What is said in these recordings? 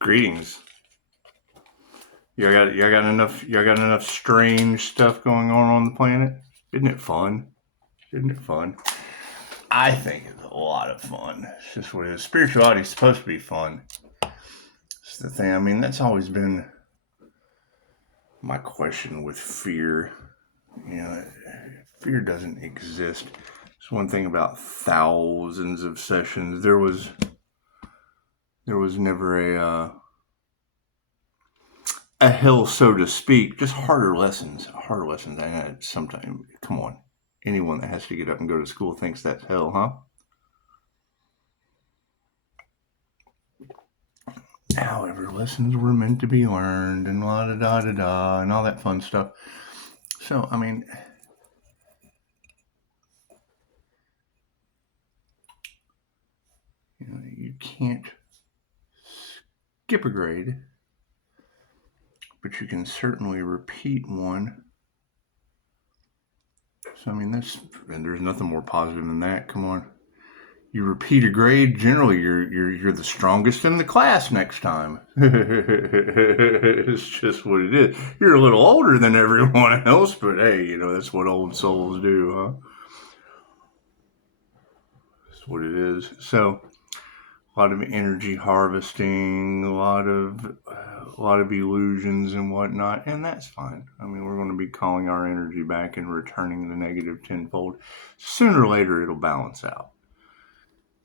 Greetings. You got enough strange stuff going on the planet. Isn't it fun? Isn't it fun? I think it's a lot of fun. It's just what it is. Spirituality is supposed to be fun. It's the thing. I mean, that's always been my question with fear. You know, fear doesn't exist. It's one thing about thousands of sessions. There was never a hell, so to speak, just harder lessons. And sometimes, come on, anyone that has to get up and go to school thinks that's hell, huh? However, lessons were meant to be learned and la-da-da-da-da and all that fun stuff. So, I mean, you can't skip a grade, but you can certainly repeat one. So, I mean, there's nothing more positive than that. Come on. You repeat a grade, generally you're the strongest in the class next time. It's just what it is. You're a little older than everyone else, but hey, that's what old souls do, huh? That's what it is. So, a lot of energy harvesting, a lot of illusions and whatnot, and that's fine. I mean, we're going to be calling our energy back and returning the negative tenfold. Sooner or later, it'll balance out.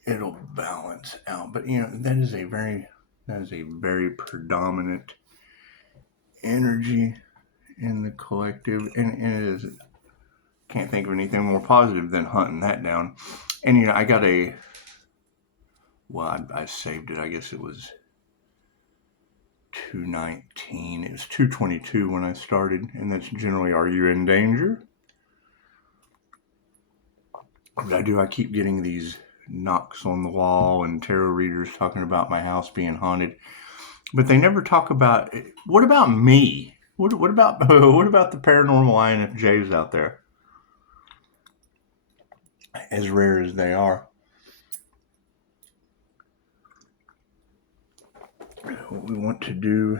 But that is a very predominant energy in the collective, and it is. Can't think of anything more positive than hunting that down. And I got I saved it. I guess it was 219. It was 222 when I started, and that's generally, are you in danger? What I keep getting these knocks on the wall and tarot readers talking about my house being haunted, but they never talk about what about me? What about the paranormal INFJs out there? As rare as they are. What we want to do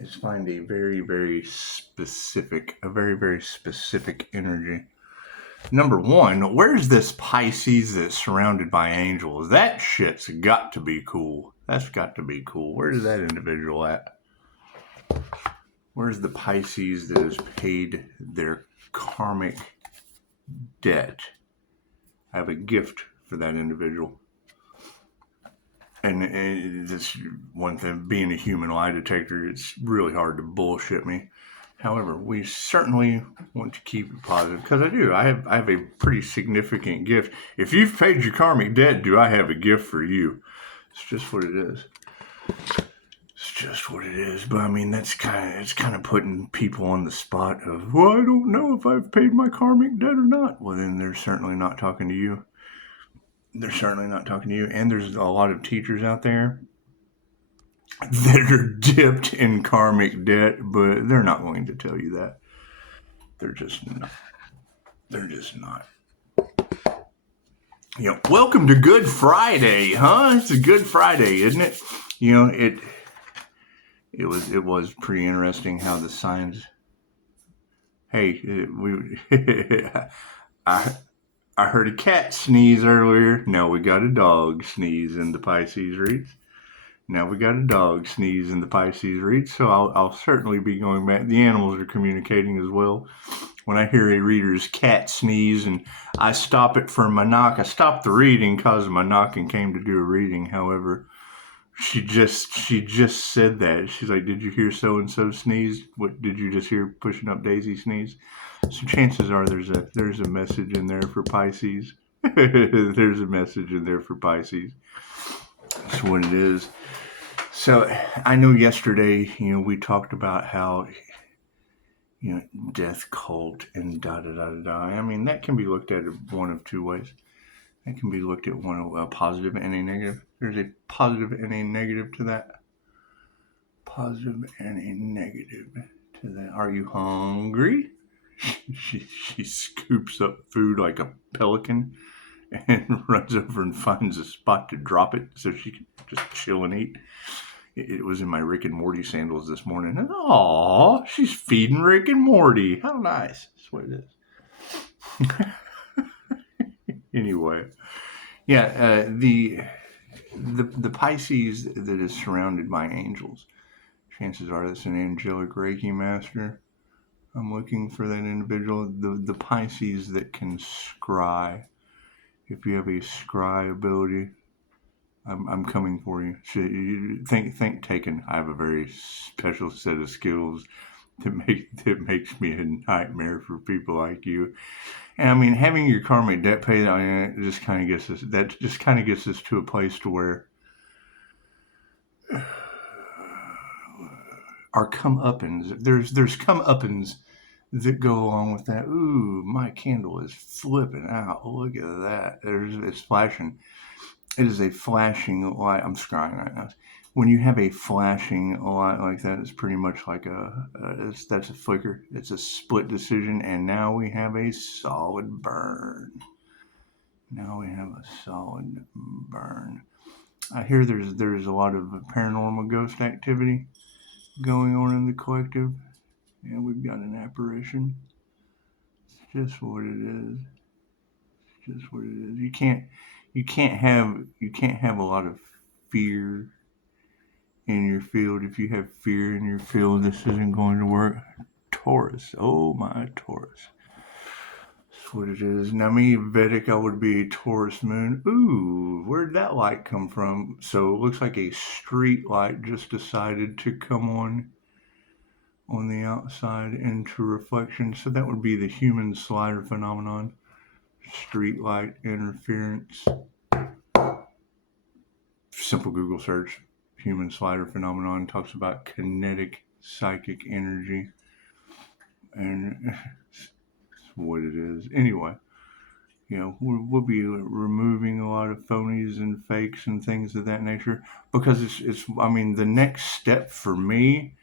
is find a very, very specific energy. Number one, where's this Pisces that's surrounded by angels? That shit's got to be cool. That's got to be cool. Where's that individual at? Where's the Pisces that has paid their karmic debt? I have a gift for that individual. And this one thing, being a human lie detector, it's really hard to bullshit me. However, we certainly want to keep it positive, because I do. I have a pretty significant gift. If you've paid your karmic debt, do I have a gift for you? It's just what it is. It's just what it is. But I mean, it's kind of putting people on the spot of, well, I don't know if I've paid my karmic debt or not. Well, then they're certainly not talking to you. And there's a lot of teachers out there that are dipped in karmic debt, but they're not going to tell you that. They're just not. Welcome to Good Friday, huh? It's a Good Friday, isn't it? It was pretty interesting how the signs. Hey, I heard a cat sneeze earlier. Now we got a dog sneeze in the Pisces reads. So I'll certainly be going back. The animals are communicating as well. When I hear a reader's cat sneeze and I stop it for my knock, I stopped the reading because of my knock and came to do a reading. However, she just said that. She's like, did you hear so-and-so sneeze? What did you just hear Pushing Up Daisy sneeze? So chances are there's a message in there for Pisces. There's a message in there for Pisces. That's what it is. So I know yesterday, we talked about how, death cult and da-da-da-da-da. I mean, that can be looked at one of two ways. That can be looked at a positive and a negative. There's a positive and a negative to that. Positive and a negative to that. Are you hungry? She scoops up food like a pelican and runs over and finds a spot to drop it so she can just chill and eat. It was in my Rick and Morty sandals this morning. And, aw, she's feeding Rick and Morty. How nice. That's what it is. Anyway, yeah, the Pisces that is surrounded by angels, chances are that's an angelic Reiki master. I'm looking for that individual. The Pisces that can scry. If you have a scry ability, I'm coming for you. Think taken. I have a very special set of skills that makes me a nightmare for people like you. And I mean, having your karmic debt paid, just kind of gets us. That just kind of gets us to a place to where our come-uppins. There's come-uppins that go along with that. Ooh, my candle is flipping out. Look at that. It's flashing. It is a flashing light. I'm scrying right now. When you have a flashing light like that, it's pretty much like that's a flicker. It's a split decision, and now we have a solid burn. I hear there's a lot of paranormal ghost activity going on in the collective. Yeah, we've got an apparition. It's just what it is. It's just what it is. You can't have a lot of fear in your field. If you have fear in your field, this isn't going to work. Taurus. Oh my Taurus. That's what it is. Now me, Vedic, I would be a Taurus moon. Ooh, where'd that light come from? So it looks like a street light just decided to come on the outside into reflection. So that would be the human slider phenomenon. Street light interference. Simple Google search. Human slider phenomenon talks about kinetic psychic energy. And it's what it is. Anyway, we'll be removing a lot of phonies and fakes and things of that nature, because the next step for me,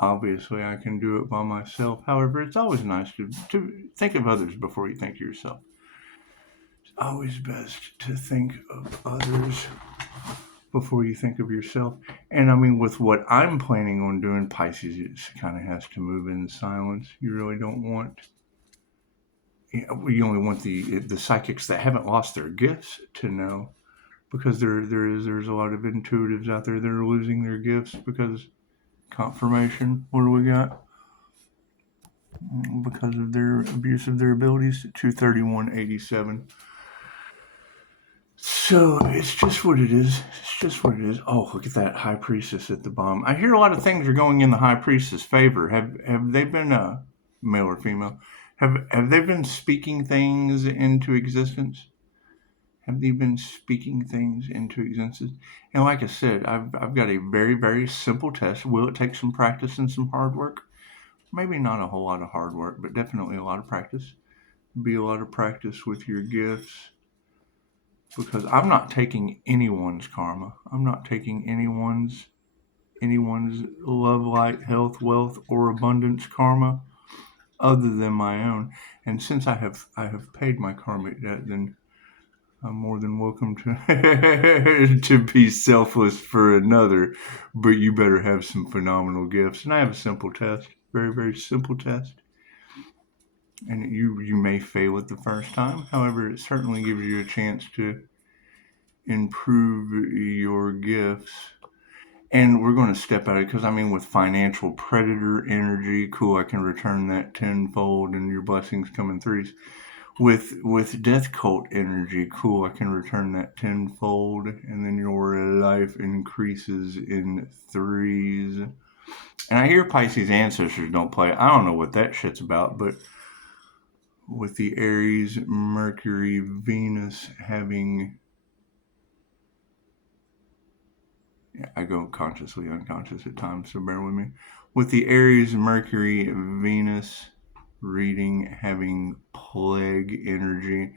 obviously I can do it by myself. However, it's always nice to think of others before you think of yourself. It's always best to think of others before you think of yourself. And with what I'm planning on doing, Pisces, it kind of has to move in silence. You really don't want, you only want the psychics that haven't lost their gifts to know, because there's a lot of intuitives out there that are losing their gifts because confirmation. What do we got? Because of their abuse of their abilities. 23187. So it's just what it is. Oh, look at that High Priestess at the bottom. I hear a lot of things are going in the High Priestess' favor. Have they been male or female? Have they been speaking things into existence? Have they been speaking things into existence? And like I said, I've got a very, very simple test. Will it take some practice and some hard work? Maybe not a whole lot of hard work, but definitely a lot of practice. Be a lot of practice with your gifts. Because I'm not taking anyone's karma. I'm not taking anyone's love, light, health, wealth, or abundance karma other than my own. And since I have paid my karmic debt, then I'm more than welcome to to be selfless for another. But you better have some phenomenal gifts. And I have a simple test, very, very simple test. And you may fail it the first time. However, it certainly gives you a chance to improve your gifts. And we're going to step out of it, because with financial predator energy, cool, I can return that tenfold and your blessings come in threes. With death cult energy, cool, I can return that tenfold, and then your life increases in threes. And I hear Pisces ancestors don't play. I don't know what that shit's about, but with the Aries, Mercury, Venus having... I go consciously unconscious at times, so bear with me. With the Aries, Mercury, Venus reading having plague energy,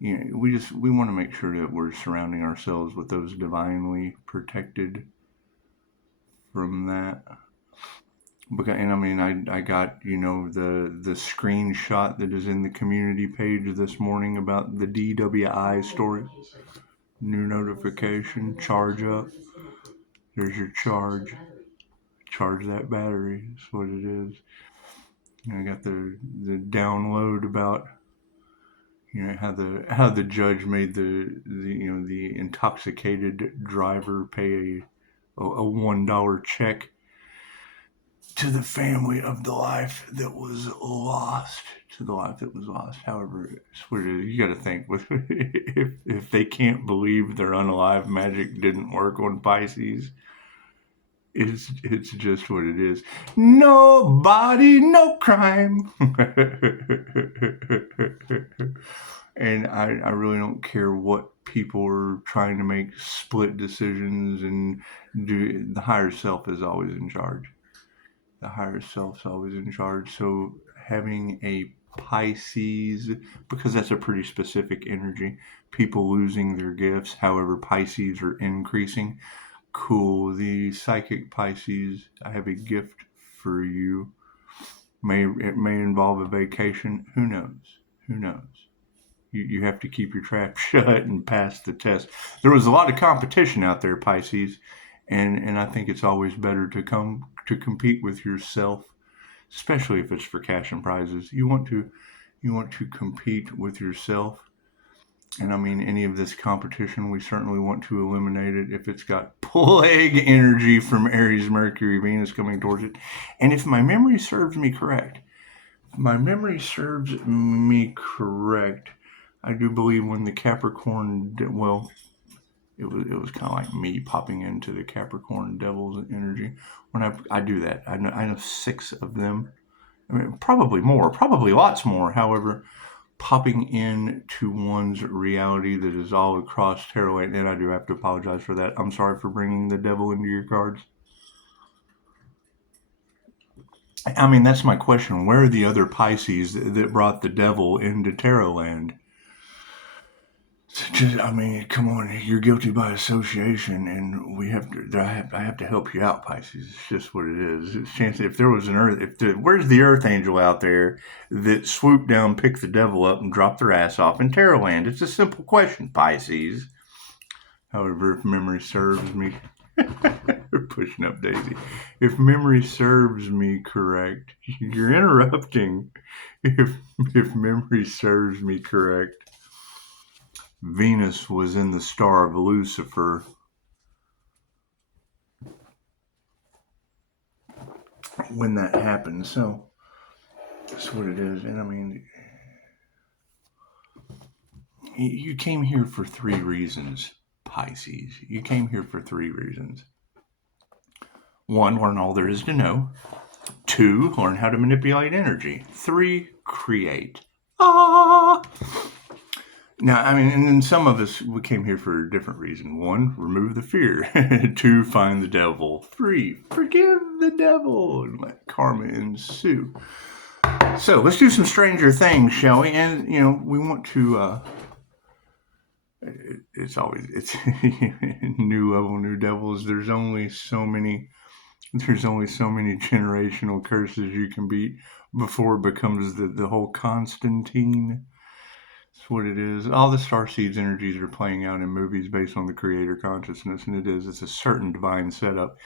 we want to make sure that we're surrounding ourselves with those divinely protected from that. Because, and I mean, I got, the screenshot that is in the community page this morning about the DWI story. New notification, charge up. There's your charge. Charge that battery. That's what it is. I got the download about how the judge made the intoxicated driver pay a $1 check to the family of the life that was lost. To the life that was lost. However, it's what it is. You got to think with if they can't believe their unalive magic didn't work on Pisces. It's just what it is. Nobody, no crime. And I really don't care what people are trying to make split decisions and do. The higher self is always in charge. The higher self's always in charge. So having a Pisces, because that's a pretty specific energy, people losing their gifts, however, Pisces are increasing. Cool. The psychic Pisces, I have a gift for you. It may involve a vacation. Who knows? Who knows? You have to keep your trap shut and pass the test. There was a lot of competition out there, Pisces, and I think it's always better to compete with yourself, especially if it's for cash and prizes. You want to compete with yourself. And I mean, any of this competition, we certainly want to eliminate it if it's got plague energy from Aries, Mercury, Venus coming towards it. And if my memory serves me correct, I do believe when the Capricorn, it was kind of like me popping into the Capricorn Devil's energy. When I do that, I know 6 of them. I mean, probably more, probably lots more. However, popping into one's reality that is all across tarot, and I do have to apologize for that. I'm sorry for bringing the devil into your cards. I mean, that's my question. Where are the other Pisces that brought the devil into tarot land? I mean, come on, you're guilty by association, and I have to help you out, Pisces. It's just what it is. It's chance if there was an where's the Earth Angel out there that swooped down, picked the devil up, and dropped their ass off in Tarot Land? It's a simple question, Pisces. However, if memory serves me, we're pushing up Daisy. If memory serves me correct, you're interrupting. If memory serves me correct, Venus was in the star of Lucifer when that happened. So that's what it is. And I mean, you came here for 3 reasons, Pisces. You came here for 3 reasons. 1, learn all there is to know. 2, learn how to manipulate energy. 3, create. Now, I mean, and then some of us, we came here for a different reason. 1, remove the fear. 2, find the devil. 3, forgive the devil and let karma ensue. So let's do some Stranger Things, shall we? And, we want to, it's new level, new devils. There's only so many generational curses you can beat before it becomes the whole Constantine. That's what it is. All the starseeds energies are playing out in movies based on the creator consciousness, and it's a certain divine setup.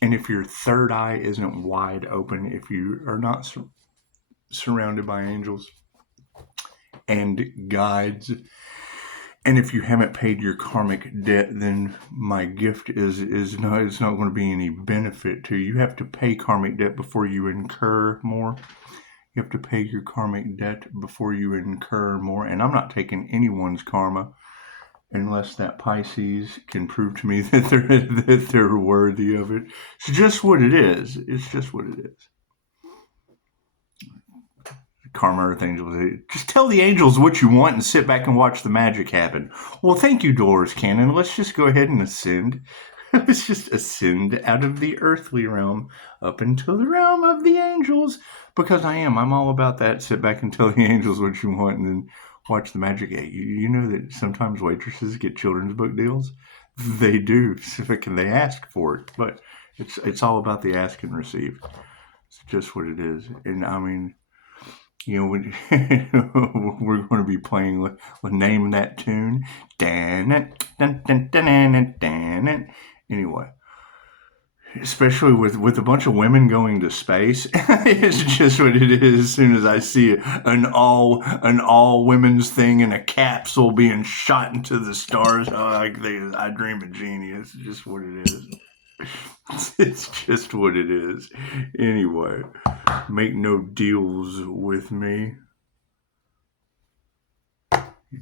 And if your third eye isn't wide open, if you are not surrounded by angels and guides, and if you haven't paid your karmic debt, then my gift is not, it's not going to be any benefit to you. You have to pay karmic debt before you incur more. You have to pay your karmic debt before you incur more. And I'm not taking anyone's karma unless that Pisces can prove to me that they're worthy of it. It's just what it is. It's just what it is. Karma Earth Angels. Just tell the angels what you want and sit back and watch the magic happen. Well, thank you, Dolores Cannon. Let's just go ahead and ascend. Let's just ascend out of the earthly realm up into the realm of the angels. Because I'm all about that. Sit back and tell the angels what you want and then watch the magic. You know that sometimes waitresses get children's book deals? They do. Can they ask for it? But it's all about the ask and receive. It's just what it is. And I mean, you know, we're going to be playing with name that tune. Anyway, especially with a bunch of women going to space, it's just what it is. As soon as I see an all women's thing in a capsule being shot into the stars, I dream of genius. It's just what it is. It's just what it is. Anyway, make no deals with me.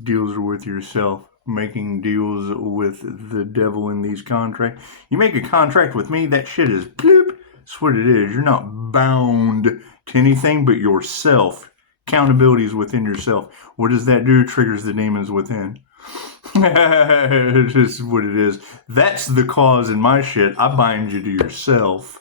Deals are with yourself. Making deals with the devil in these contracts. You make a contract with me, that shit is bloop. That's what it is. You're not bound to anything but yourself. Accountability is within yourself. What does that do? It triggers the demons within. It's just what it is. That's the cause in my shit. I bind you to yourself.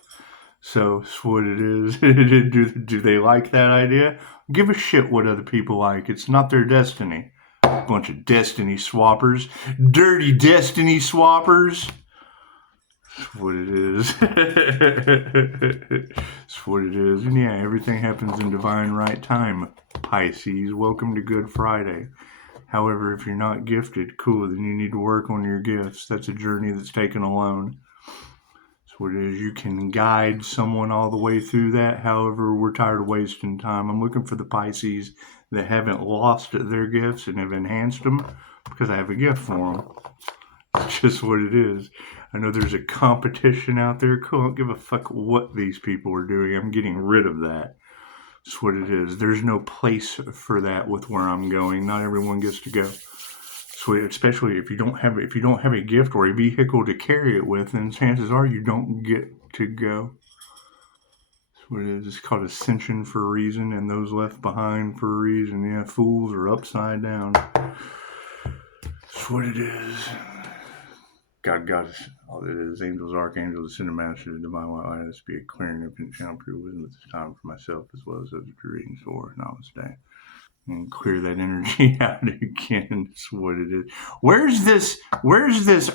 So that's what it is. Do they like that idea? Give a shit what other people like. It's not their destiny. Bunch of destiny swappers. Dirty destiny swappers. That's what it is. That's what it is. And yeah, everything happens in divine right time. Pisces, welcome to Good Friday. However, if you're not gifted, cool, then you need to work on your gifts. That's a journey that's taken alone. That's what it is. You can guide someone all the way through that. However, we're tired of wasting time. I'm looking for the Pisces that haven't lost their gifts and have enhanced them, because I have a gift for them. It's just what it is. I know there's a competition out there. Cool, I don't give a fuck what these people are doing. I'm getting rid of that. That's what it is. There's no place for that with where I'm going. Not everyone gets to go. So especially if you don't have a gift or a vehicle to carry it with, then chances are you don't get to go. That's what it is. It's called ascension for a reason, and those left behind for a reason. Yeah, fools are upside down. That's what it is. God, all it is, angels, archangels, ascended masters, divine light, let us be a clearing infinite channel, pure wisdom at this time for myself as well as those readings for. Namaste. And clear that energy out again. That's what it is. Where's this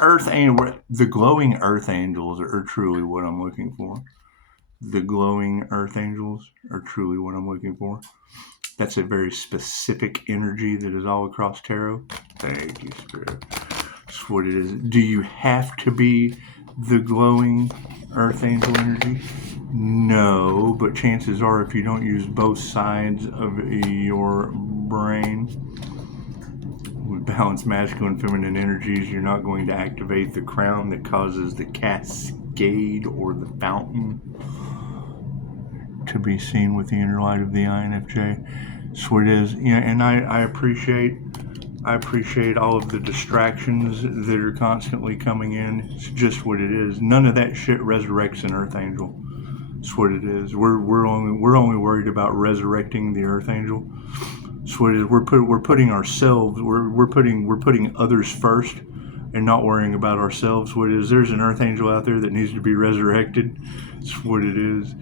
earth angel? The glowing earth angels are truly what I'm looking for. The glowing earth angels are truly what I'm looking for. That's a very specific energy that is all across tarot. Thank you, Spirit. That's what it is. Do you have to be the glowing earth angel energy? No, but chances are if you don't use both sides of your brain with balanced masculine and feminine energies, you're not going to activate the crown that causes the cascade or the fountain to be seen with the inner light of the INFJ. That's what it is. Yeah, and I appreciate all of the distractions that are constantly coming in. It's just what it is. None of that shit resurrects an earth angel. That's what it is. We're only worried about resurrecting the earth angel. That's what it is. We're putting ourselves. We're putting others first, and not worrying about ourselves. What it is. There's an earth angel out there that needs to be resurrected. That's what it is.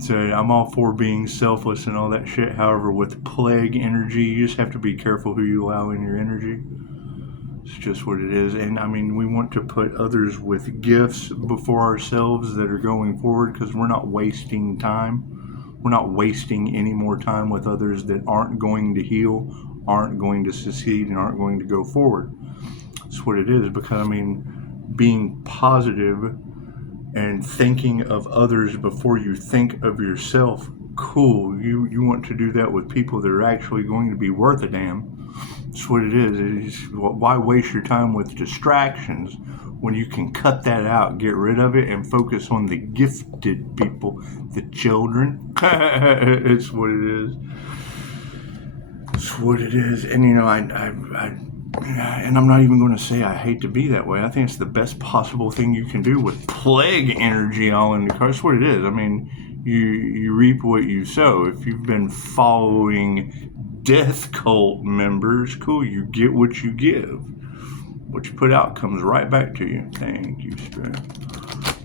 So I'm all for being selfless and all that shit. However, with plague energy, you just have to be careful who you allow in your energy. It's just what it is. And I mean, we want to put others with gifts before ourselves that are going forward, because we're not wasting time. We're not wasting any more time with others that aren't going to heal, aren't going to succeed, and aren't going to go forward. That's what it is. Because I mean, being positive and thinking of others before you think of yourself, cool. You want to do that with people that are actually going to be worth a damn. That's what it is. Why waste your time with distractions when you can cut that out, get rid of it, and focus on the gifted people, the children? It's what it is. It's what it is. And you know, and I'm not even going to say I hate to be that way. I think it's the best possible thing you can do with plague energy all in the car. That's what it is. I mean, you reap what you sow. If you've been following death cult members, cool, you get what you give. What you put out comes right back to you. Thank you, Spirit.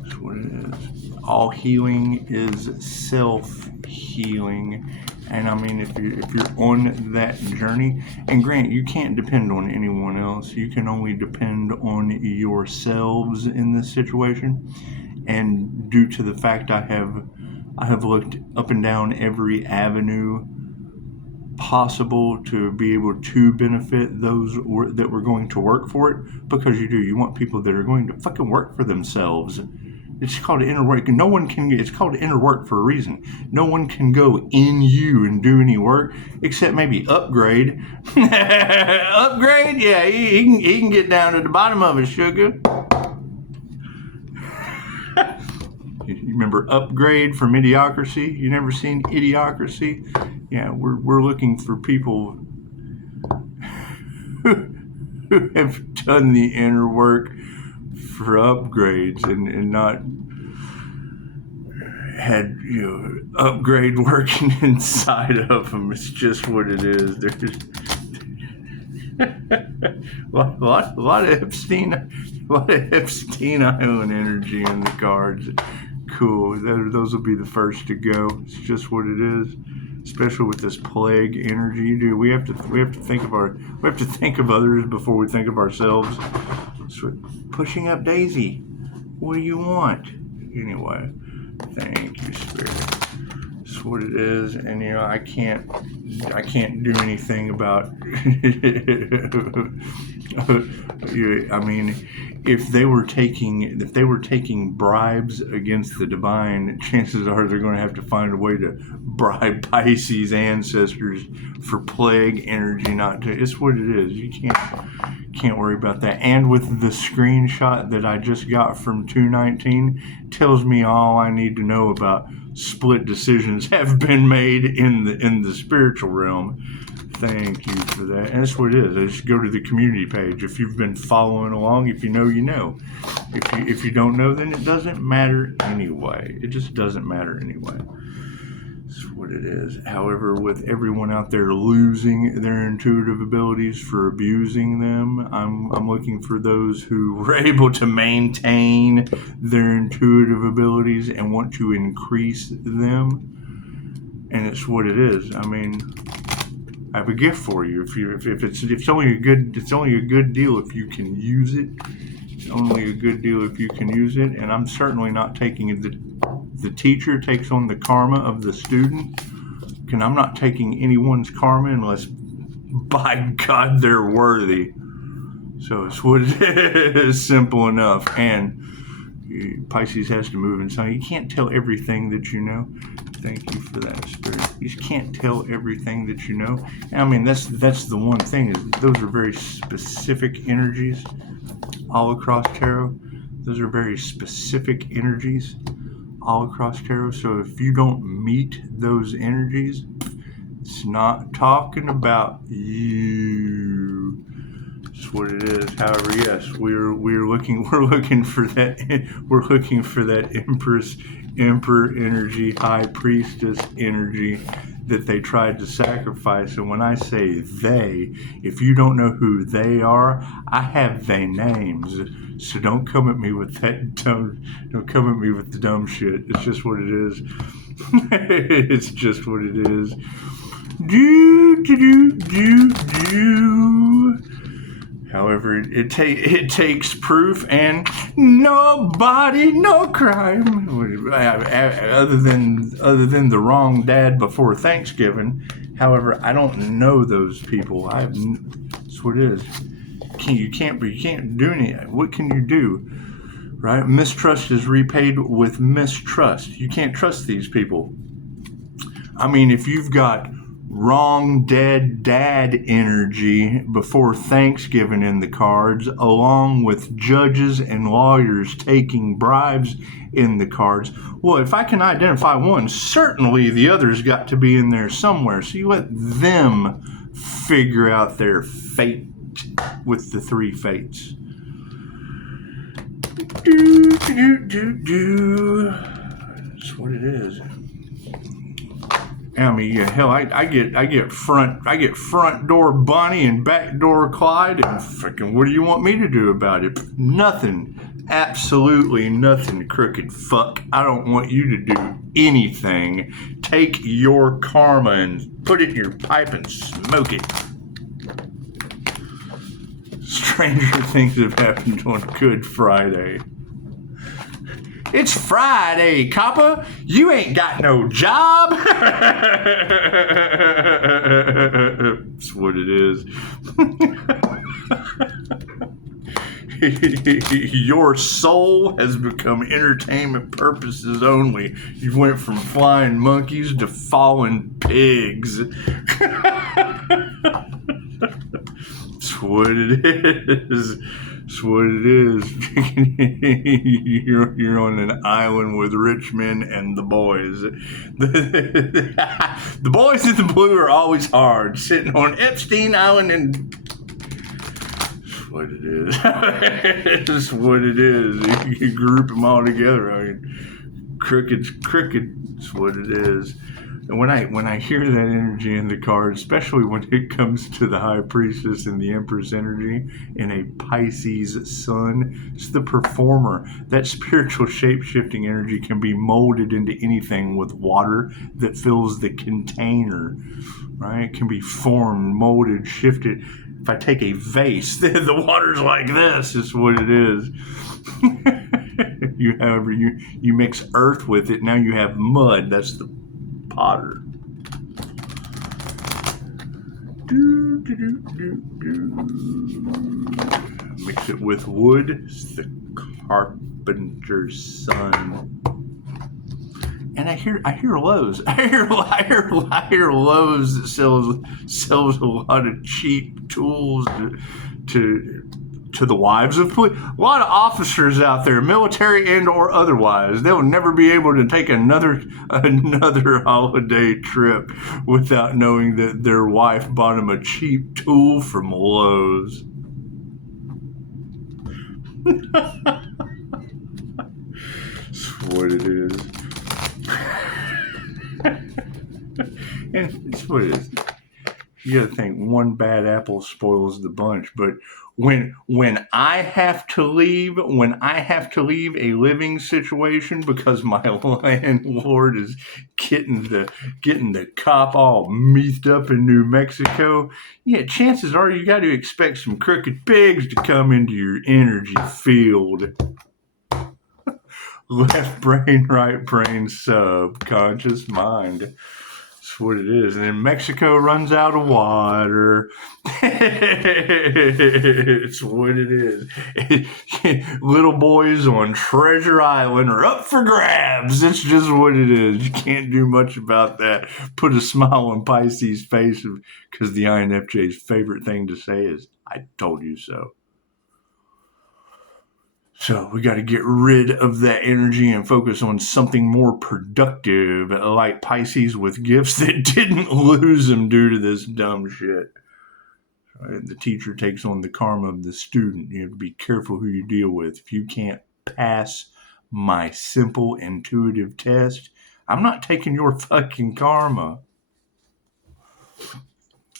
That's what it is. All healing is self-healing. And I mean, if you're on that journey, and Grant, you can't depend on anyone else. You can only depend on yourselves in this situation. And due to the fact I I have looked up and down every avenue possible to be able to benefit those that were going to work for it, because you want people that are going to fucking work for themselves. It's called inner work. No one can. It's called inner work for a reason. No one can go in you and do any work except maybe upgrade. Upgrade, yeah, he can get down to the bottom of it, sugar. You remember Upgrade from Idiocracy? You never seen Idiocracy? Yeah, we're looking for people who have done the inner work for upgrades and not had upgrade working inside of them. It's just what it is. There's a lot of Epstein Island energy in the cards. Cool. Those will be the first to go. It's just what it is. Especially with this plague energy, dude. We have to think of others before we think of ourselves. So, pushing up Daisy. What do you want? Anyway, thank you, Spirit. That's what it is, and I can't do anything about. I mean, if they were taking bribes against the divine, chances are they're going to have to find a way to bribe Pisces ancestors for plague energy. Not to. It's what it is. You can't worry about that. And with the screenshot that I just got from 219, tells me all I need to know about split decisions have been made in the spiritual realm. Thank you for that. And that's what it is. Just go to the community page. If you've been following along, if you know, you know. If you don't know, then it doesn't matter anyway. It just doesn't matter anyway. That's what it is. However, with everyone out there losing their intuitive abilities for abusing them, I'm looking for those who were able to maintain their intuitive abilities and want to increase them. And it's what it is. I mean, I have a gift for you. If it's only a good deal if you can use it. It's only a good deal if you can use it. And I'm certainly not taking it. The teacher takes on the karma of the student. And I'm not taking anyone's karma unless, by God, they're worthy. So it's what it is. Simple enough. And Pisces has to move inside. You can't tell everything that you know. Thank you for that, Spirit. You just can't tell everything that you know. And I mean, that's the one thing, is those are very specific energies all across tarot. Those are very specific energies all across tarot. So if you don't meet those energies, it's not talking about you. It's what it is. However, yes, we're looking for that Emperor energy, High Priestess energy that they tried to sacrifice. And when I say they, if you don't know who they are, I have they names. So don't come at me with that dumb. Don't come at me with the dumb shit. It's just what it is. It's just what it is. However, it takes proof, and nobody, no crime, other than the wrong dad before Thanksgiving. However, I don't know those people. That's what it is. You can't do anything. What can you do? Right? Mistrust is repaid with mistrust. You can't trust these people. I mean, if you've got wrong dead dad energy before Thanksgiving in the cards, along with judges and lawyers taking bribes in the cards, well, if I can identify one, certainly the other's got to be in there somewhere. So you let them figure out their fate with the three fates. That's what it is. I mean, yeah, hell, I get front door Bonnie and back door Clyde, and fucking, what do you want me to do about it? Nothing. Absolutely nothing, crooked fuck. I don't want you to do anything. Take your karma and put it in your pipe and smoke it. Stranger things have happened on Good Friday. It's Friday, copper. You ain't got no job. That's what it is. Your soul has become entertainment purposes only. You went from flying monkeys to falling pigs. That's what it is. That's what it is. You're on an island with rich men and the boys. The boys in the blue are always hard, sitting on Epstein Island and... That's what it is. That's what it is. You group them all together. I mean, crooked's crooked. That's what it is. And when I hear that energy in the card, especially when it comes to the High Priestess and the Empress energy in a Pisces sun, it's the performer. That spiritual shape-shifting energy can be molded into anything with water that fills the container, right? It can be formed, molded, shifted. If I take a vase, the water's like this. Is what it is. You mix earth with it. Now you have mud. That's the potter. Mix it with wood. It's the carpenter's son. And I hear Lowe's. I hear Lowe's that sells a lot of cheap tools to the wives of police. A lot of officers out there, military and or otherwise, they'll never be able to take another holiday trip without knowing that their wife bought them a cheap tool from Lowe's. That's what it is. And it's what it is. You gotta think, one bad apple spoils the bunch. But when I have to leave a living situation because my landlord is getting the cop all meathed up in New Mexico, yeah, chances are you got to expect some crooked pigs to come into your energy field. Left brain, right brain, subconscious mind. That's what it is. And then Mexico runs out of water. It's what it is. Little boys on Treasure Island are up for grabs. It's just what it is. You can't do much about that. Put a smile on Pisces' face because the INFJ's favorite thing to say is, I told you so. So we got to get rid of that energy and focus on something more productive, like Pisces with gifts that didn't lose them due to this dumb shit. Right? The teacher takes on the karma of the student. You have to be careful who you deal with. If you can't pass my simple intuitive test, I'm not taking your fucking karma.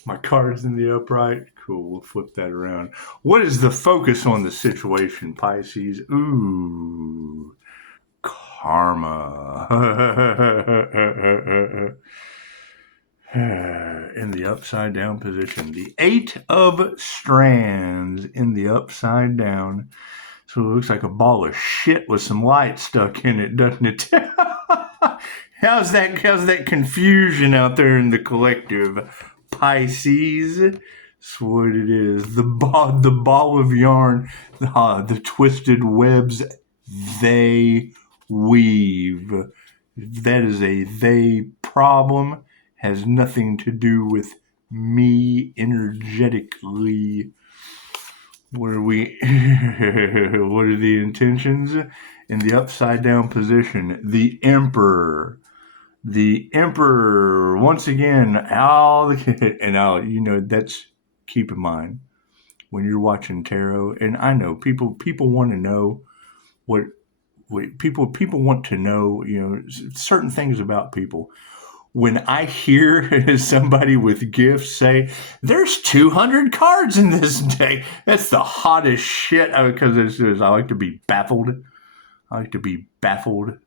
My card's in the upright. Cool, we'll flip that around. What is the focus on the situation, Pisces? Ooh, karma. In the upside down position. The 8 of Strands in the upside down. So it looks like a ball of shit with some light stuck in it, doesn't it? How's that confusion out there in the collective? Pisces, that's what it is. The ball of yarn, the twisted webs they weave. That is a they problem. Has nothing to do with me energetically. What are we? What are the intentions? In the upside down position, the Emperor. The Emperor, once again, that's, keep in mind, when you're watching tarot, and I know people want to know what people want to know, certain things about people. When I hear somebody with gifts say, there's 200 cards in this deck, that's the hottest shit, because I like to be baffled.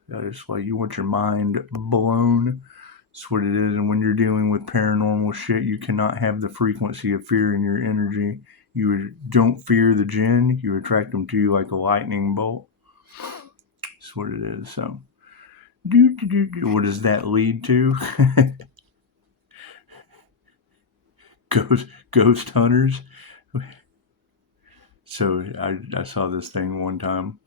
That's why you want your mind blown. That's what it is. And when you're dealing with paranormal shit, you cannot have the frequency of fear in your energy. You don't fear the jinn. You attract them to you like a lightning bolt. That's That's what it is. So, what does that lead to? Ghost hunters. So I saw this thing one time,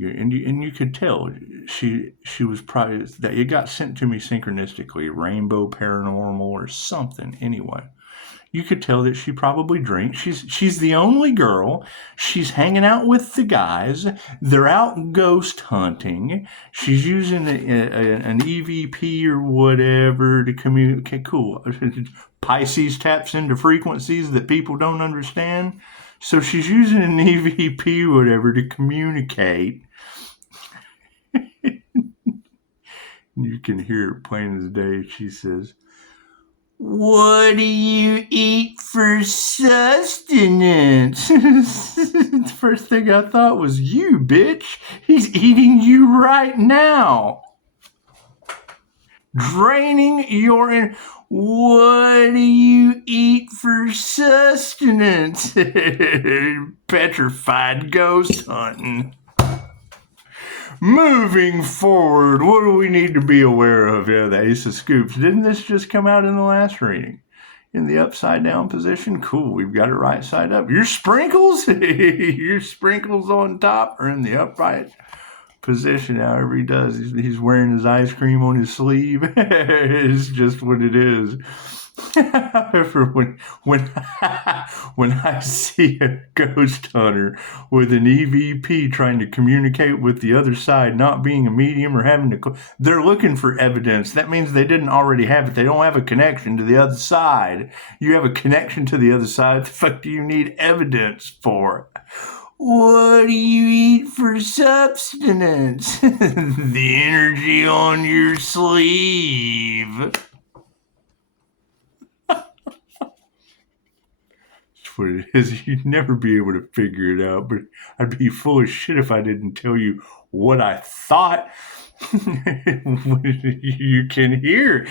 and you could tell she was probably that it got sent to me synchronistically, Rainbow Paranormal or something. Anyway, you could tell that she probably drinks. She's the only girl. She's hanging out with the guys. They're out ghost hunting. She's using an EVP or whatever to communicate. Cool. Pisces taps into frequencies that people don't understand. So she's using an EVP or whatever to communicate. You can hear it plain as day. She says, "What do you eat for sustenance?" The first thing I thought was, you, bitch. He's eating you right now. Draining your... What do you eat for sustenance? Petrified ghost hunting. Moving forward, what do we need to be aware of? Yeah, the Ace of Scoops. Didn't this just come out in the last reading? In the upside down position? Cool, we've got it right side up. Your sprinkles? Your sprinkles on top are in the upright position, however he does. He's wearing his ice cream on his sleeve. It's just what it is. However, when I see a ghost hunter with an EVP trying to communicate with the other side, not being a medium or having to, they're looking for evidence. That means they didn't already have it. They don't have a connection to the other side. You have a connection to the other side. What the fuck do you need evidence for? What do you eat for substance? The energy on your sleeve. What it is. You'd never be able to figure it out, but I'd be full of shit if I didn't tell you what I thought. You can hear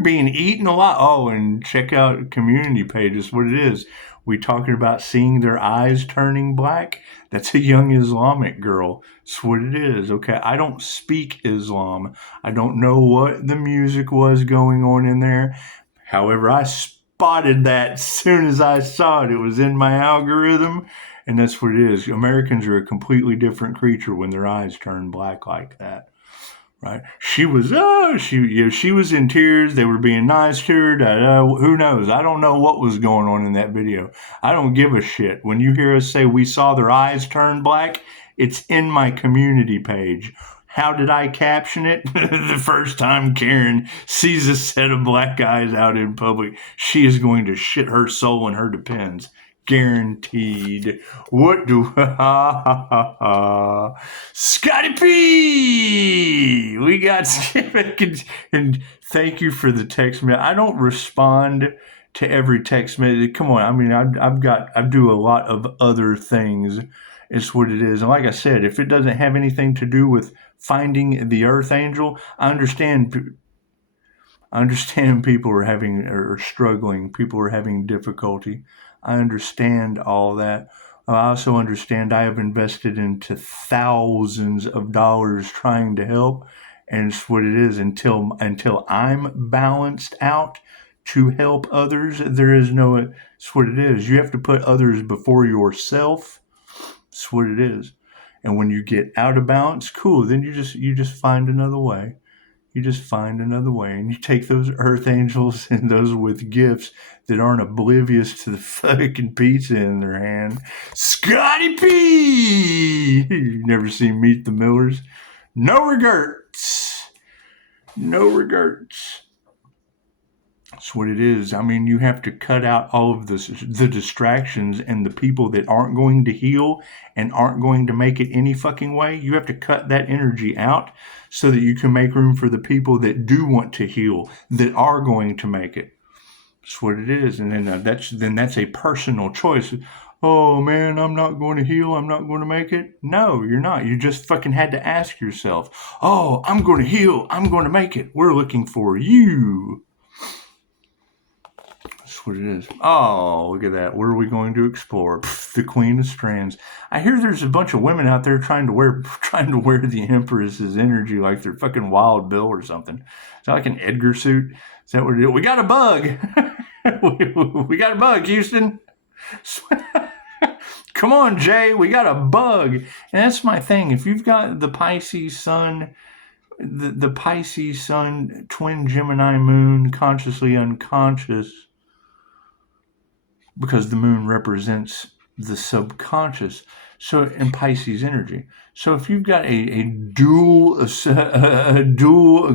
being eaten a lot. Oh, and check out community pages. What it is, we talking about seeing their eyes turning black. That's a young Islamic girl. That's what it is. Okay, I don't speak Islam. I don't know what the music was going on in there. However, I spotted that as soon as I saw it. It was in my algorithm, and that's what it is. Americans are a completely different creature when their eyes turn black like that. Right? She was in tears. They were being nice to her. Who knows? I don't know what was going on in that video. I don't give a shit. When you hear us say we saw their eyes turn black, it's in my community page. How did I caption it? The first time Karen sees a set of black eyes out in public, she is going to shit her soul in her depends. Guaranteed. What do... Scotty P! We got... And thank you for the text message. I don't respond to every text message. Come on, I mean, I do a lot of other things. It's what it is. And like I said, if it doesn't have anything to do with finding the Earth Angel, I understand people are struggling. People are having difficulty. I understand all that. I also understand I have invested into thousands of dollars trying to help. And it's what it is. Until I'm balanced out to help others, there is no... It's what it is. You have to put others before yourself. That's what it is. And when you get out of balance, cool, then you just find another way. You just find another way. And you take those earth angels and those with gifts that aren't oblivious to the fucking pizza in their hand. Scotty P! You never seen Meet the Millers? No regrets. No regrets. That's what it is. I mean, you have to cut out all of the distractions and the people that aren't going to heal and aren't going to make it any fucking way. You have to cut that energy out so that you can make room for the people that do want to heal, that are going to make it. That's what it is. And then that's a personal choice. Oh man, I'm not going to heal. I'm not going to make it. No, you're not. You just fucking had to ask yourself, oh, I'm going to heal. I'm going to make it. We're looking for you. That's what it is. Oh, look at that. What are we going to explore? The Queen of Strands. I hear there's a bunch of women out there trying to wear the Empress's energy like they're fucking Wild Bill or something. Is that like an Edgar suit? Is that what it is? We got a bug. We got a bug, Houston. Come on, Jay. We got a bug. And that's my thing. If you've got the Pisces sun, the Pisces sun, twin Gemini moon, consciously unconscious, because the moon represents the subconscious, so in Pisces energy. So if you've got a dual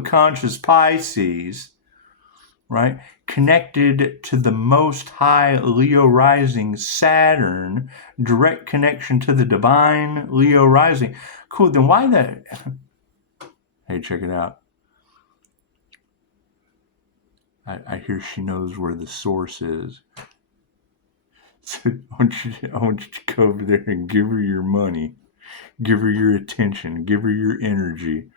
conscious Pisces, right, connected to the most high Leo rising Saturn, direct connection to the divine Leo rising, cool, then why that? Hey, check it out. I hear she knows where the source is. So I want you to go over there and give her your money, give her your attention, give her your energy,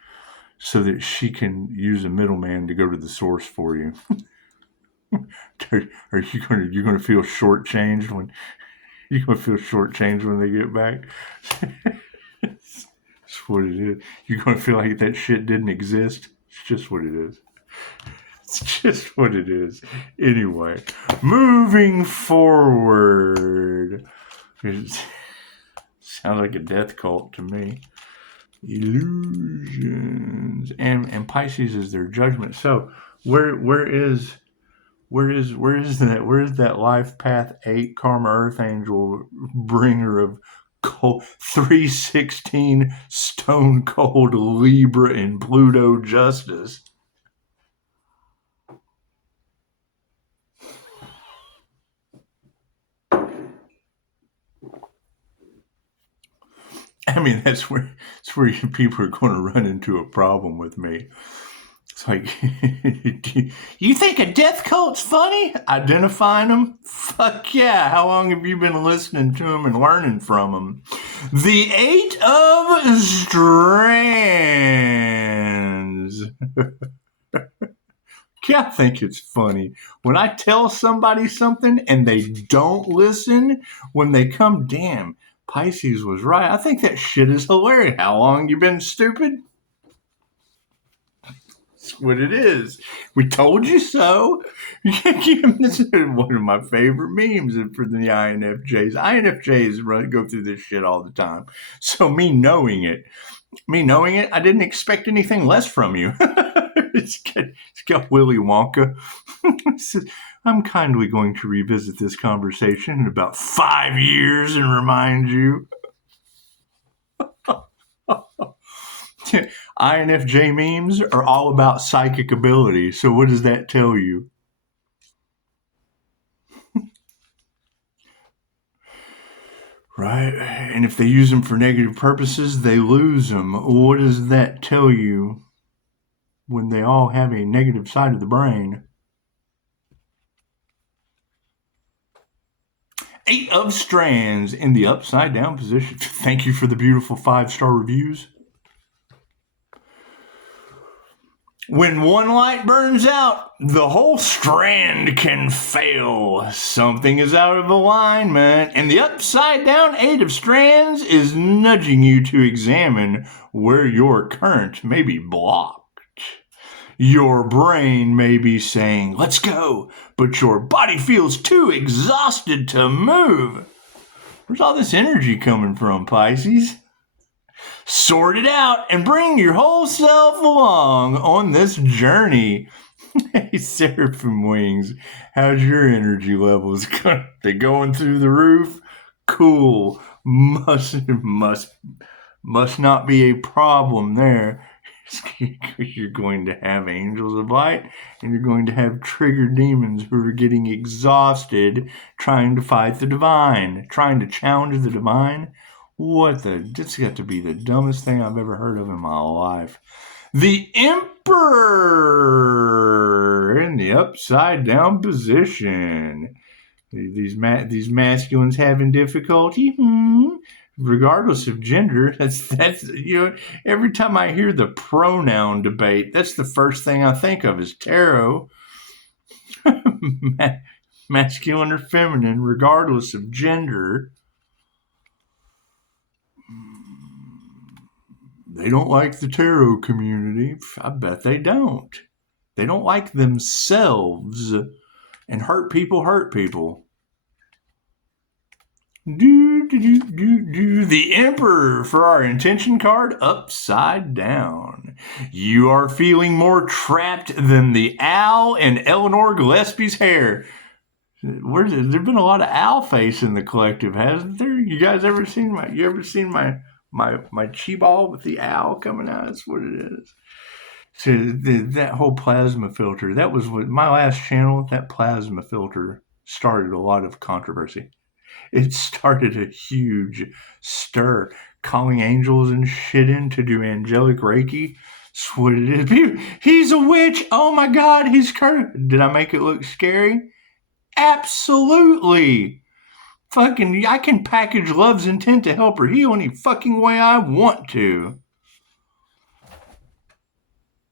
so that she can use a middleman to go to the source for you. Are you gonna feel shortchanged when they get back? That's what it is. You're gonna feel like that shit didn't exist. It's just what it is. It's just what it is. Anyway, moving forward. It sounds like a death cult to me. Illusions. And Pisces is their judgment. So where is that life path 8 karma earth angel bringer of 316 stone cold Libra and Pluto justice? I mean, that's where people are going to run into a problem with me. It's like, you think a death cult's funny? Identifying them? Fuck yeah. How long have you been listening to them and learning from them? The 8 of Strands. Yeah, I think it's funny. When I tell somebody something and they don't listen, when they come, damn, Pisces was right. I think that shit is hilarious. How long you been stupid? That's what it is. We told you so. This is one of my favorite memes for the INFJs. INFJs go through this shit all the time. So me knowing it, I didn't expect anything less from you. It's got Willy Wonka. I'm kindly going to revisit this conversation in about 5 years and remind you. INFJ memes are all about psychic ability. So what does that tell you? Right? And if they use them for negative purposes, they lose them. What does that tell you when they all have a negative side of the brain? 8 of Strands in the upside down position. Thank you for the beautiful 5-star reviews. When one light burns out, the whole strand can fail. Something is out of alignment, and the upside down 8 of Strands is nudging you to examine where your current may be blocked. Your brain may be saying, let's go, but your body feels too exhausted to move. Where's all this energy coming from, Pisces? Sort it out and bring your whole self along on this journey. Hey, Seraphim Wings, how's your energy levels? They going through the roof? Cool. Must not be a problem there. You're going to have angels of light, and you're going to have triggered demons who are getting exhausted trying to fight the divine, trying to challenge the divine. This got to be the dumbest thing I've ever heard of in my life. The Emperor in the upside down position. These masculines having difficulty. Regardless of gender, that's every time I hear the pronoun debate, that's the first thing I think of is tarot. masculine or feminine, regardless of gender. They don't like the tarot community. I bet they don't. They don't like themselves. And hurt people hurt people. The Emperor for our intention card upside down. You are feeling more trapped than the owl in Eleanor Gillespie's hair. There's been a lot of owl face in the collective, hasn't there? You guys ever seen my chi ball with the owl coming out? That's what it is. So that whole plasma filter, that was what my last channel, that plasma filter started a lot of controversy. It started a huge stir, calling angels and shit in to do angelic Reiki. That's what it is. He's a witch. Oh my God, he's cursed. Did I make it look scary? Absolutely. Fucking, I can package love's intent to help her heal any fucking way I want to.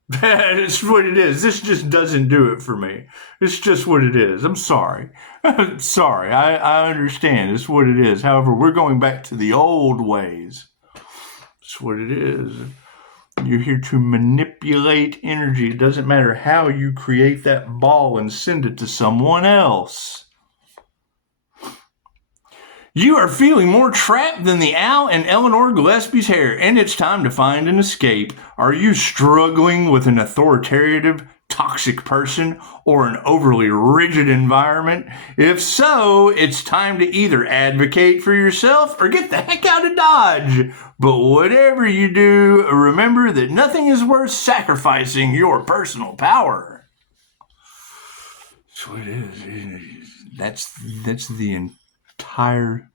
That's what it is. This just doesn't do it for me. It's just what it is. I'm sorry. Sorry. I understand. It's what it is. However, we're going back to the old ways. It's what it is. You're here to manipulate energy. It doesn't matter how you create that ball and send it to someone else. You are feeling more trapped than the owl in Eleanor Gillespie's hair, and it's time to find an escape. Are you struggling with an authoritative, toxic person or an overly rigid environment? If so, it's time to either advocate for yourself or get the heck out of Dodge. But whatever you do, remember that nothing is worth sacrificing your personal power. That's what it is. That's the entire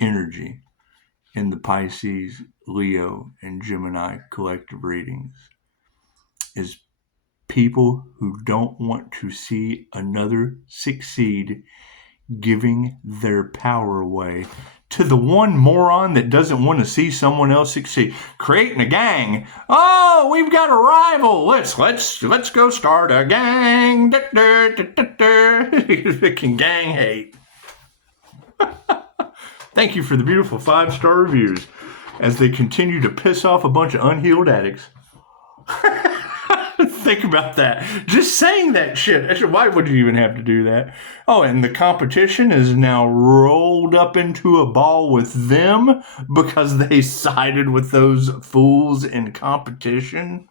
energy in the Pisces, Leo, and Gemini collective readings is people who don't want to see another succeed, giving their power away to the one moron that doesn't want to see someone else succeed. Creating a gang. Oh, we've got a rival. Let's go start a gang. Freaking gang hate. Thank you for the beautiful 5-star reviews as they continue to piss off a bunch of unhealed addicts. Think about that. Just saying that shit. Actually, why would you even have to do that? Oh, and the competition is now rolled up into a ball with them because they sided with those fools in competition.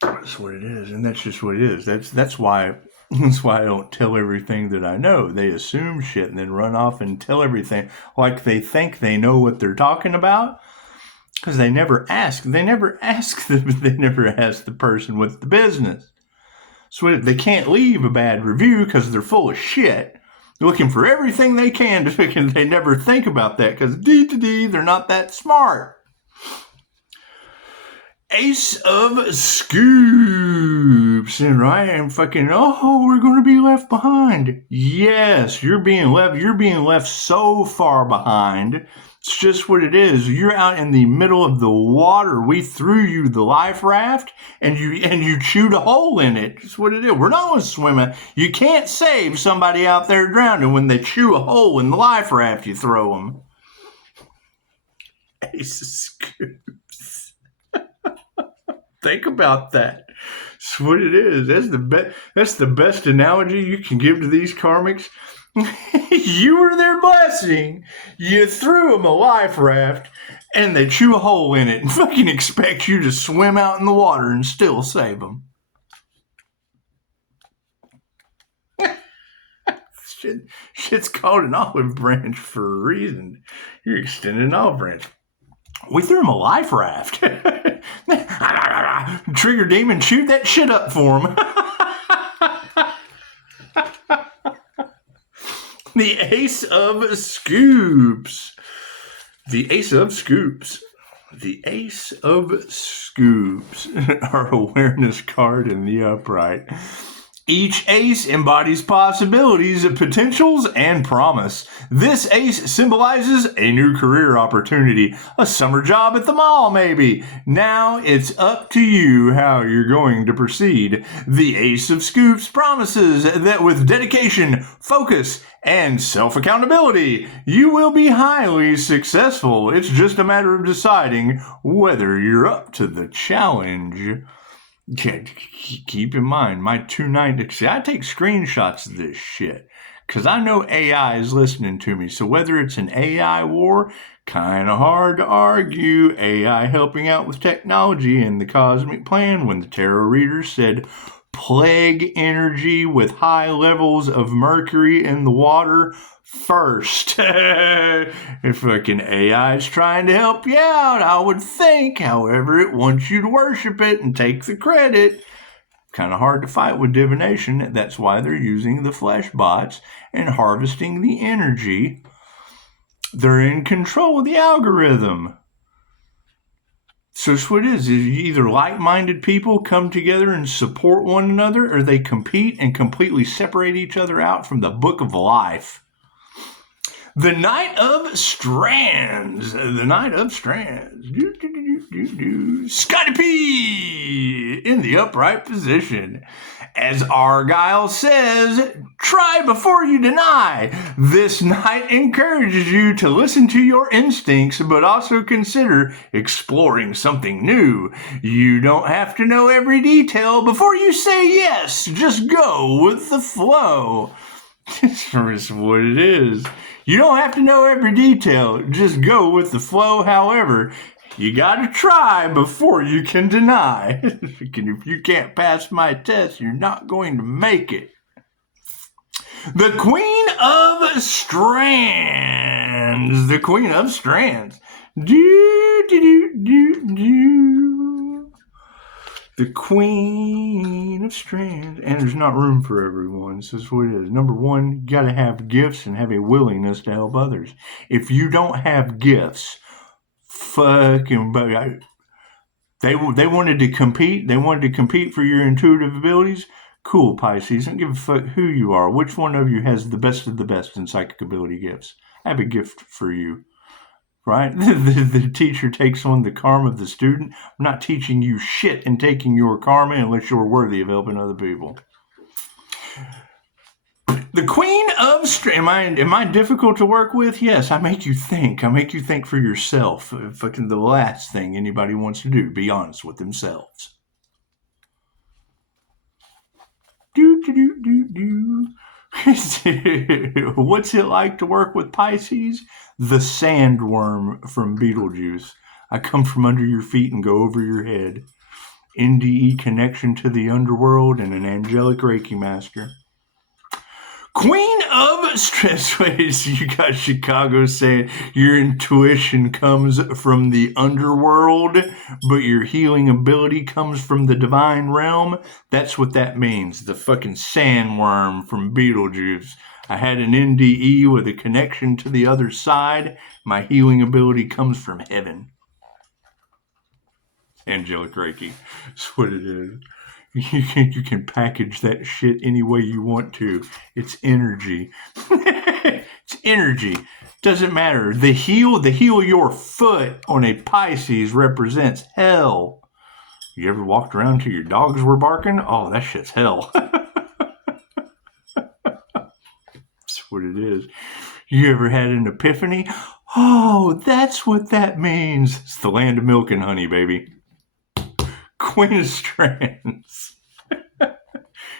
That's what it is, and that's just what it is. That's why I don't tell everything that I know. They assume shit and then run off and tell everything like they think they know what they're talking about. Because they never ask. They never ask the person with the business. So they can't leave a bad review because they're full of shit. They're looking for everything they can to they never think about that because they're not that smart. Ace of Scoops, right? And fucking, we're going to be left behind. Yes, you're being left so far behind. It's just what it is. You're out in the middle of the water. We threw you the life raft and you chewed a hole in it. That's what it is. We're not going to swim it. You can't save somebody out there drowning when they chew a hole in the life raft you throw them. Ace of Scoops. Think about that. That's what it is. That's the best analogy you can give to these karmics. You were their blessing. You threw them a life raft, and they chew a hole in it and fucking expect you to swim out in the water and still save them. Shit's called an olive branch for a reason. You're extending an olive branch. We threw him a life raft. Trigger Demon chewed that shit up for him. The Ace of Scoops. The Ace of Scoops. The Ace of Scoops. Our awareness card in the upright. Each ace embodies possibilities, potentials, and promise. This ace symbolizes a new career opportunity, a summer job at the mall maybe. Now it's up to you how you're going to proceed. The Ace of Scoops promises that with dedication, focus, and self-accountability, you will be highly successful. It's just a matter of deciding whether you're up to the challenge. Keep in mind, my 290, I take screenshots of this shit because I know AI is listening to me. So whether it's an AI war, kind of hard to argue AI helping out with technology and the cosmic plan when the tarot reader said plague energy with high levels of Mercury in the water first. If fucking AI is trying to help you out, I would think. However, it wants you to worship it and take the credit. Kind of hard to fight with divination. That's why they're using the flesh bots and harvesting the energy. They're in control of the algorithm. So it's what it is. Either like-minded people come together and support one another, or they compete and completely separate each other out from the book of life. The Knight of Strands. The Knight of Strands. Scotty P in the upright position. As Argyle says, try before you deny. This knight encourages you to listen to your instincts, but also consider exploring something new. You don't have to know every detail before you say yes. Just go with the flow. That's what it is. You don't have to know every detail. Just go with the flow. However, you gotta try before you can deny. If you can't pass my test, you're not going to make it. The Queen of Strands. The Queen of Strands. The Queen of Strands. And there's not room for everyone. So that's what it is. Number one, you got to have gifts and have a willingness to help others. If you don't have gifts, fucking... They wanted to compete. They wanted to compete for your intuitive abilities. Cool, Pisces. Don't give a fuck who you are. Which one of you has the best of the best in psychic ability gifts? I have a gift for you. Right? The teacher takes on the karma of the student. I'm not teaching you shit and taking your karma unless you're worthy of helping other people. The Queen of Strands. Am I difficult to work with? Yes, I make you think. I make you think for yourself. Fucking the last thing anybody wants to do. Be honest with themselves. What's it like to work with Pisces? The sandworm from Beetlejuice. I come from under your feet and go over your head. NDE connection to the underworld and an angelic Reiki master. Queen of Stressways. You got Chicago saying your intuition comes from the underworld, but your healing ability comes from the divine realm. That's what that means. The fucking sandworm from Beetlejuice. I had an NDE with a connection to the other side. My healing ability comes from heaven. Angelic Reiki. That's what it is. You can package that shit any way you want to. It's energy. It's energy. Doesn't matter. The heel of your foot on a Pisces represents hell. You ever walked around till your dogs were barking? Oh, that shit's hell. That's what it is. You ever had an epiphany? Oh, that's what that means. It's the land of milk and honey, baby. Queen of Strands.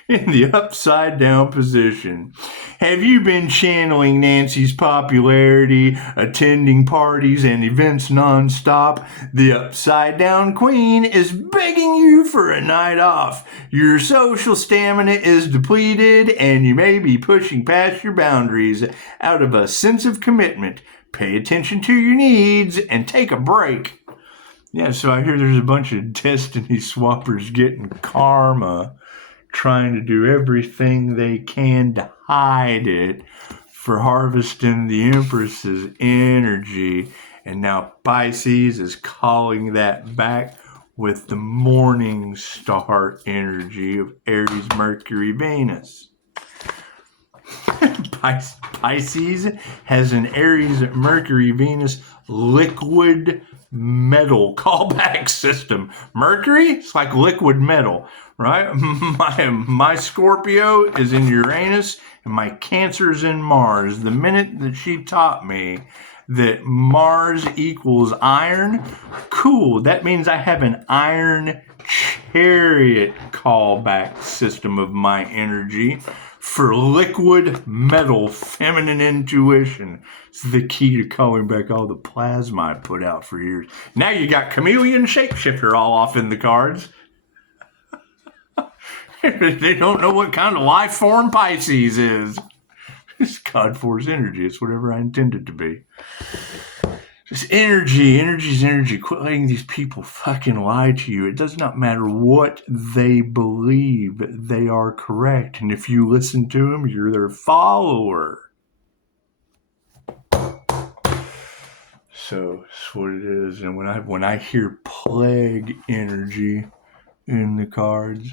In the upside down position. Have you been channeling Nancy's popularity, attending parties and events nonstop? The upside down queen is begging you for a night off. Your social stamina is depleted and you may be pushing past your boundaries out of a sense of commitment. Pay attention to your needs and take a break. Yeah, so I hear there's a bunch of destiny swappers getting karma, trying to do everything they can to hide it for harvesting the Empress's energy. And now Pisces is calling that back with the morning star energy of Aries, Mercury, Venus. Pisces has an Aries, Mercury, Venus liquid metal callback system. Mercury, it's like liquid metal, right? My Scorpio is in Uranus and my Cancer is in Mars. The minute that she taught me that Mars equals iron, cool. That means I have an iron chariot callback system of my energy for liquid metal feminine intuition. It's the key to calling back all the plasma I put out for years. Now you got chameleon shapeshifter all off in the cards. They don't know what kind of life form Pisces is. It's God Force energy. It's whatever I intend it to be. Just energy's energy. Quit letting these people fucking lie to you. It does not matter what they believe. They are correct. And if you listen to them, you're their follower. So that's what it is. And when I hear plague energy in the cards,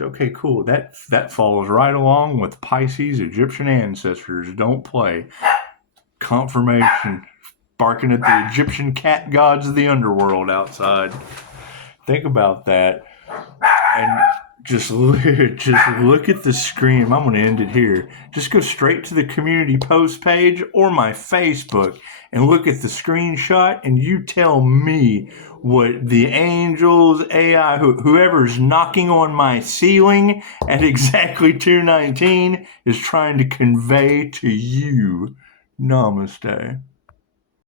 okay, cool. That follows right along with Pisces, Egyptian ancestors. Don't play. Confirmation. Barking at the Egyptian cat gods of the underworld outside. Think about that. And just look at the screen. I'm going to end it here. Just go straight to the community post page or my Facebook and look at the screenshot, and you tell me what the angels, AI, whoever's knocking on my ceiling at exactly 2:19 is trying to convey to you. Namaste.